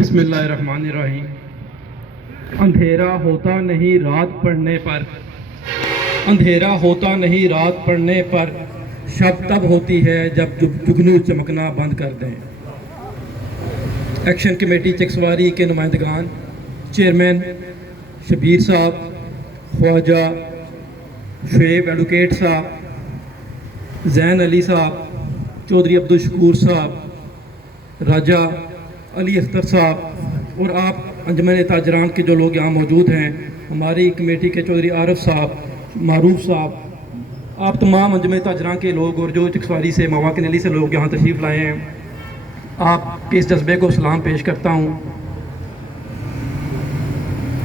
بسم اللہ الرحمن الرحیم۔ اندھیرا ہوتا نہیں رات پڑھنے پر، اندھیرا ہوتا نہیں رات پڑھنے پر، شب تب ہوتی ہے جب جگنو چمکنا بند کر دیں۔ ایکشن کمیٹی چکسواری کے نمائندگان، چیئرمین شبیر صاحب، خواجہ شعیب ایڈوکیٹ صاحب، زین علی صاحب، چودھری عبدالشکور صاحب، راجہ علی اختر صاحب، اور آپ انجمن تاجران کے جو لوگ یہاں موجود ہیں، ہماری کمیٹی کے چودھری عارف صاحب، معروف صاحب، آپ تمام انجمن تاجران کے لوگ اور جو چکسواری سے مواقع علی سے لوگ یہاں تشریف لائے ہیں، آپ کے اس جذبے کو سلام پیش کرتا ہوں۔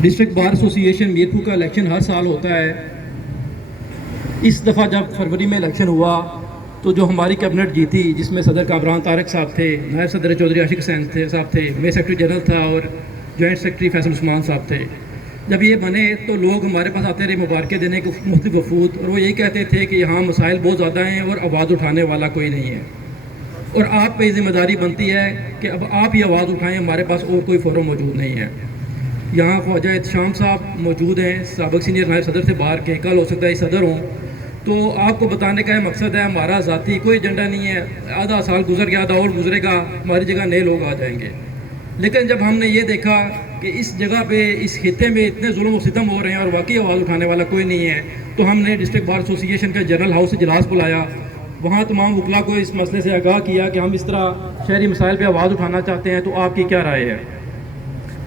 ڈسٹرکٹ بار ایسوسی ایشن میرپور کا الیکشن ہر سال ہوتا ہے۔ اس دفعہ جب فروری میں الیکشن ہوا تو جو ہماری کیبنٹ جیتی، جس میں صدر کامران طارق صاحب تھے، نائب صدر چودھری عاشق حسین صاحب تھے، میں سیکرٹری جنرل تھا اور جوائنٹ سیکرٹری فیصل عثمان صاحب تھے، جب یہ بنے تو لوگ ہمارے پاس آتے رہے مبارکیں دینے کو، مختلف وفود، اور وہ یہی کہتے تھے کہ یہاں مسائل بہت زیادہ ہیں اور آواز اٹھانے والا کوئی نہیں ہے، اور آپ پہ ذمہ داری بنتی ہے کہ اب آپ ہی آواز اٹھائیں، ہمارے پاس اور کوئی فورم موجود نہیں ہے۔ یہاں خواجہ احتشام صاحب موجود ہیں، سابق سینئر نائب صدر سے باہر کے، کل ہو سکتا ہے صدر ہوں، تو آپ کو بتانے کا یہ مقصد ہے، ہمارا ذاتی کوئی ایجنڈا نہیں ہے۔ آدھا سال گزر گیا، آدھا اور گزرے گا، ہماری جگہ نئے لوگ آ جائیں گے، لیکن جب ہم نے یہ دیکھا کہ اس جگہ پہ، اس خطے میں اتنے ظلم و ستم ہو رہے ہیں اور واقعی آواز اٹھانے والا کوئی نہیں ہے، تو ہم نے ڈسٹرکٹ بار ایسوسی ایشن کا جنرل ہاؤس اجلاس بلایا، وہاں تمام وکلا کو اس مسئلے سے آگاہ کیا کہ ہم اس طرح شہری مسائل پہ آواز اٹھانا چاہتے ہیں، تو آپ کی کیا رائے ہے؟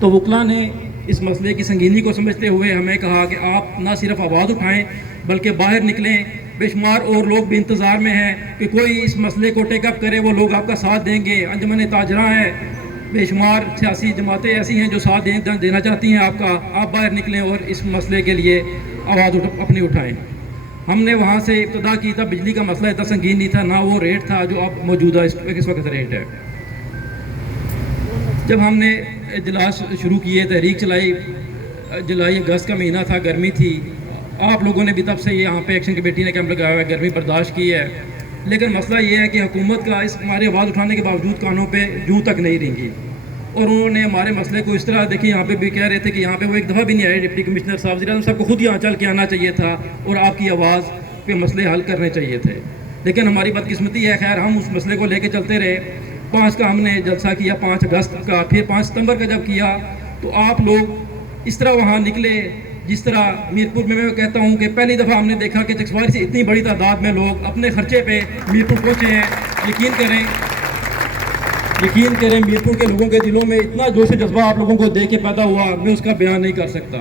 تو وکلا نے اس مسئلے کی سنگینی کو سمجھتے ہوئے ہمیں کہا کہ آپ نہ صرف آواز اٹھائیں بلکہ باہر نکلیں، بے شمار اور لوگ بھی انتظار میں ہیں کہ کوئی اس مسئلے کو ٹیک اپ کرے، وہ لوگ آپ کا ساتھ دیں گے، انجمن تاجراں ہیں، بے شمار سیاسی جماعتیں ایسی ہیں جو ساتھ دینا چاہتی ہیں آپ کا، آپ باہر نکلیں اور اس مسئلے کے لیے آواز اپنی اٹھائیں۔ ہم نے وہاں سے ابتدا کی تھا، بجلی کا مسئلہ اتنا سنگین نہیں تھا، نہ وہ ریٹ تھا جو اب موجودہ اس وقت ریٹ ہے۔ جب ہم نے اجلاس شروع کیے، تحریک چلائی، جولائی اگست کا مہینہ تھا، گرمی تھی، آپ لوگوں نے بھی تب سے یہاں پہ ایکشن کمیٹی نے کیمپ لگایا ہوا ہے، گرمی برداشت کی ہے، لیکن مسئلہ یہ ہے کہ حکومت کا اس ہماری آواز اٹھانے کے باوجود کانوں پہ جوں تک نہیں رینگی، اور انہوں نے ہمارے مسئلے کو اس طرح دیکھیں، یہاں پہ بھی کہہ رہے تھے کہ یہاں پہ وہ ایک دفعہ بھی نہیں آئے ڈپٹی کمشنر صاحب، وزیر اعظم صاحب کو خود یہاں چل کے آنا چاہیے تھا اور آپ کی آواز پہ مسئلے حل کرنے چاہیے تھے، لیکن ہماری بدقسمتی ہے، خیر ہم اس مسئلے کو لے کے چلتے رہے۔ 5 کا ہم نے جلسہ کیا، 5 اگست کا، پھر 5 ستمبر کا جب کیا تو آپ لوگ اس طرح وہاں نکلے، جس طرح میرپور میں کہتا ہوں کہ پہلی دفعہ ہم نے دیکھا کہ چکسواری سے اتنی بڑی تعداد میں لوگ اپنے خرچے پہ میرپور پہنچے ہیں۔ یقین کریں میرپور کے لوگوں کے دلوں میں اتنا جوش و جذبہ آپ لوگوں کو دیکھ کے پیدا ہوا، میں اس کا بیان نہیں کر سکتا۔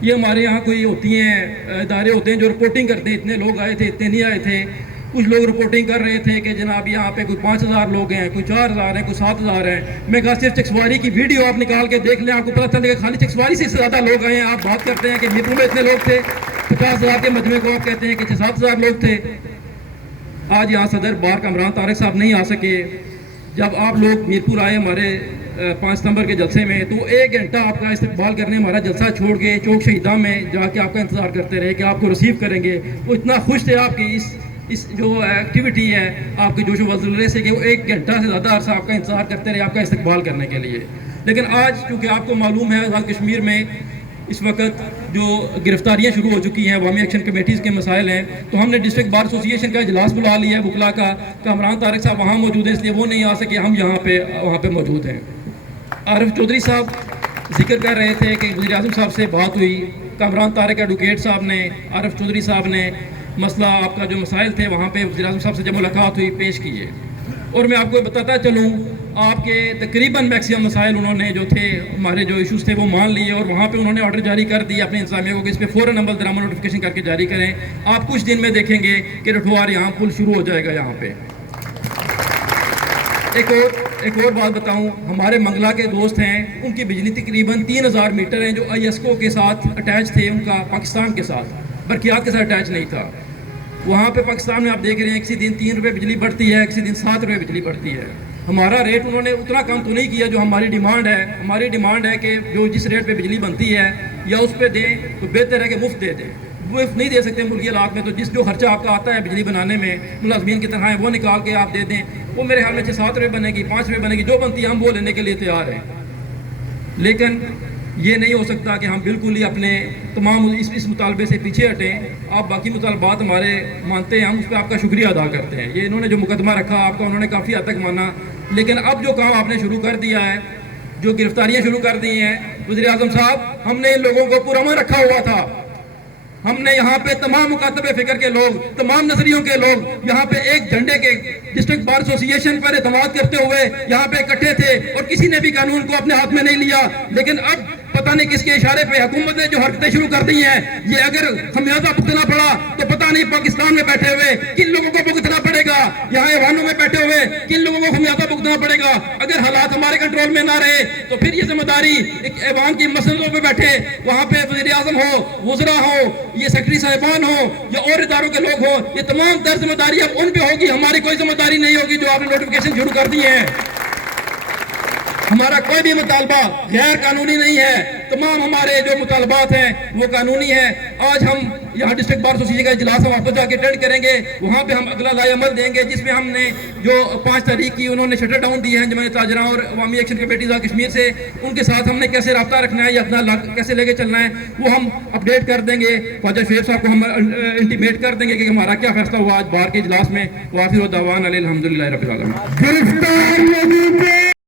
یہ ہمارے یہاں کوئی ہوتی ہیں ادارے ہوتے ہیں جو رپورٹنگ کرتے ہیں، اتنے لوگ آئے تھے، اتنے نہیں آئے تھے، کچھ لوگ رپورٹنگ کر رہے تھے کہ جناب یہاں پہ کوئی 5000 لوگ ہیں، کوئی 4000 ہیں، کوئی 7000 ہیں۔ میں کہا صرف چکسواری کی ویڈیو آپ نکال کے دیکھ لیں، آپ کو پتہ چلے گا خالی چکسواری سے زیادہ لوگ آئے ہیں۔ آپ بات کرتے ہیں کہ میرپور میں اتنے لوگ تھے، 50000 کے مجمع کو آپ کہتے ہیں کہ 6-7 ہزار لوگ تھے۔ آج یہاں صدر بار کامران طارق صاحب نہیں آ سکے، جب آپ لوگ میرپور آئے ہمارے 5 ستمبر کے جلسے میں، تو 1 گھنٹہ آپ کا استقبال کرنے ہمارا جلسہ چھوڑ کے چوک شہیدہ میں جا کے آپ کا انتظار کرتے رہے کہ آپ کو ریسیو کریں گے۔ وہ اتنا خوش تھے آپ کی اس جو ایکٹیویٹی ہے، آپ کے جوش و ولولے سے، کہ وہ 1 گھنٹہ سے زیادہ عرصہ آپ کا انتظار کرتے رہے آپ کا استقبال کرنے کے لیے۔ لیکن آج چونکہ آپ کو معلوم ہے آزاد کشمیر میں اس وقت جو گرفتاریاں شروع ہو چکی ہیں، عوامی ایکشن کمیٹیز کے مسائل ہیں، تو ہم نے ڈسٹرکٹ بار ایسوسی ایشن کا اجلاس بلا لیا ہے وکلا کا۔ کامران طارق صاحب وہاں موجود ہیں، اس لیے وہ نہیں آ سکے، ہم وہاں پہ موجود ہیں۔ عارف چودھری صاحب ذکر کر رہے تھے کہ وزیر اعظم صاحب سے بات ہوئی، کامران طارق ایڈوکیٹ صاحب نے، عارف چودھری صاحب نے مسئلہ آپ کا جو مسائل تھے وہاں پہ وزیر اعظم صاحب سے جب ملاقات ہوئی پیش کیے، اور میں آپ کو بتاتا چلوں آپ کے تقریباً میکسیمم مسائل انہوں نے جو تھے، ہمارے جو ایشوز تھے وہ مان لیے، اور وہاں پہ انہوں نے آرڈر جاری کر دیا اپنے انتظامیہ کو کہ اس پہ فوراً عمل درآمد نوٹیفیکیشن کر کے جاری کریں۔ آپ کچھ دن میں دیکھیں گے کہ رٹھوار یہاں پل شروع ہو جائے گا یہاں پہ۔ ایک اور بات بتاؤں، ہمارے منگلہ کے دوست ہیں، ان کی بجلی تقریباً 3000 میٹر ہیں جو آئی ایس کو کے ساتھ اٹیچ تھے، ان کا پاکستان کے ساتھ، برقیات کے ساتھ اٹیچ نہیں تھا۔ وہاں پہ پاکستان میں آپ دیکھ رہے ہیں کسی دن 3 روپے بجلی بڑھتی ہے، کسی دن 7 روپے بجلی بڑھتی ہے۔ ہمارا ریٹ انہوں نے اتنا کم تو نہیں کیا جو ہماری ڈیمانڈ ہے۔ ہماری ڈیمانڈ ہے کہ جو جس ریٹ پہ بجلی بنتی ہے یا اس پہ دیں تو بہتر ہے کہ مفت دے دیں۔ مفت نہیں دے سکتے ملکی حالات میں، تو جو خرچہ آپ کا آتا ہے بجلی بنانے میں، ملازمین کی تنخواہیں وہ نکال کے آپ دے دیں، وہ میرے خیال میں 7 روپے بنے گی، 5 روپے بنے گی، جو بنتی ہے ہم وہ لینے کے لیے تیار ہیں۔ لیکن یہ نہیں ہو سکتا کہ ہم بالکل ہی اپنے تمام اس مطالبے سے پیچھے ہٹیں. آپ باقی مطالبات ہمارے مانتے ہیں, ہم اس پہ آپ کا شکریہ ادا کرتے ہیں. یہ انہوں نے جو مقدمہ رکھا آپ کا انہوں نے کافی حد تک مانا, لیکن اب جو کام آپ نے شروع کر دیا ہے, جو گرفتاریاں شروع کر دی ہیں وزیر اعظم صاحب, ہم نے ان لوگوں کو پرامن رکھا ہوا تھا. ہم نے یہاں پہ تمام مکاتب فکر کے لوگ, تمام نظریوں کے لوگ یہاں پہ ایک جھنڈے کے ڈسٹرکٹ بار ایسوسی ایشن پر اعتماد کرتے ہوئے یہاں پہ اکٹھے تھے, اور کسی نے بھی قانون کو اپنے ہاتھ میں نہیں لیا. لیکن اب پتہ نہیں کس کے اشارے پہ حکومت نے جو حرکتیں شروع کر دی ہیں, یہ اگر خمیازہ بھگتنا پڑا تو پتہ نہیں پاکستان میں بیٹھے ہوئے کن لوگوں کو بھگتنا پڑے گا, یہاں ایوانوں میں بیٹھے ہوئے کن لوگوں کو خمیازہ بھگتنا پڑے گا. اگر حالات ہمارے کنٹرول میں نہ رہے تو پھر یہ ذمہ داری ایک ایوان کی مسندوں پہ بیٹھے, وہاں پہ وزیر اعظم ہو, وزراء ہو, یہ سیکرٹری صاحبان ہو یا اور اداروں کے لوگ ہوں, یہ تمام در ذمہ داری اب ان پہ ہوگی. ہماری کوئی ذمہ داری نہیں ہوگی جو آپ نے نوٹیفکیشن شروع کر دی ہیں. ہمارا کوئی بھی مطالبہ غیر قانونی نہیں ہے, تمام ہمارے جو مطالبات ہیں وہ قانونی ہیں. آج ہم یہاں ڈسٹرکٹ بار ایسوسی کا اجلاس ہم واپس جا کے اٹینڈ کریں گے, وہاں پہ ہم اگلا رائے عمل دیں گے, جس میں ہم نے جو 5 تاریخ کی انہوں نے شٹر ڈاؤن دی ہے جمعیت تاجراں اور عوامی ایکشن کمیٹی کشمیر سے, ان کے ساتھ ہم نے کیسے رابطہ رکھنا ہے یا اپنا کیسے لے کے چلنا ہے وہ ہم اپڈیٹ کر دیں گے. خواجہ شعیب صاحب کو ہم انٹیمیٹ کر دیں گے کہ ہمارا کیا فیصلہ ہوا آج باہر کے اجلاس میں. وآخر دعوانا الحمدللہ رب العالمین.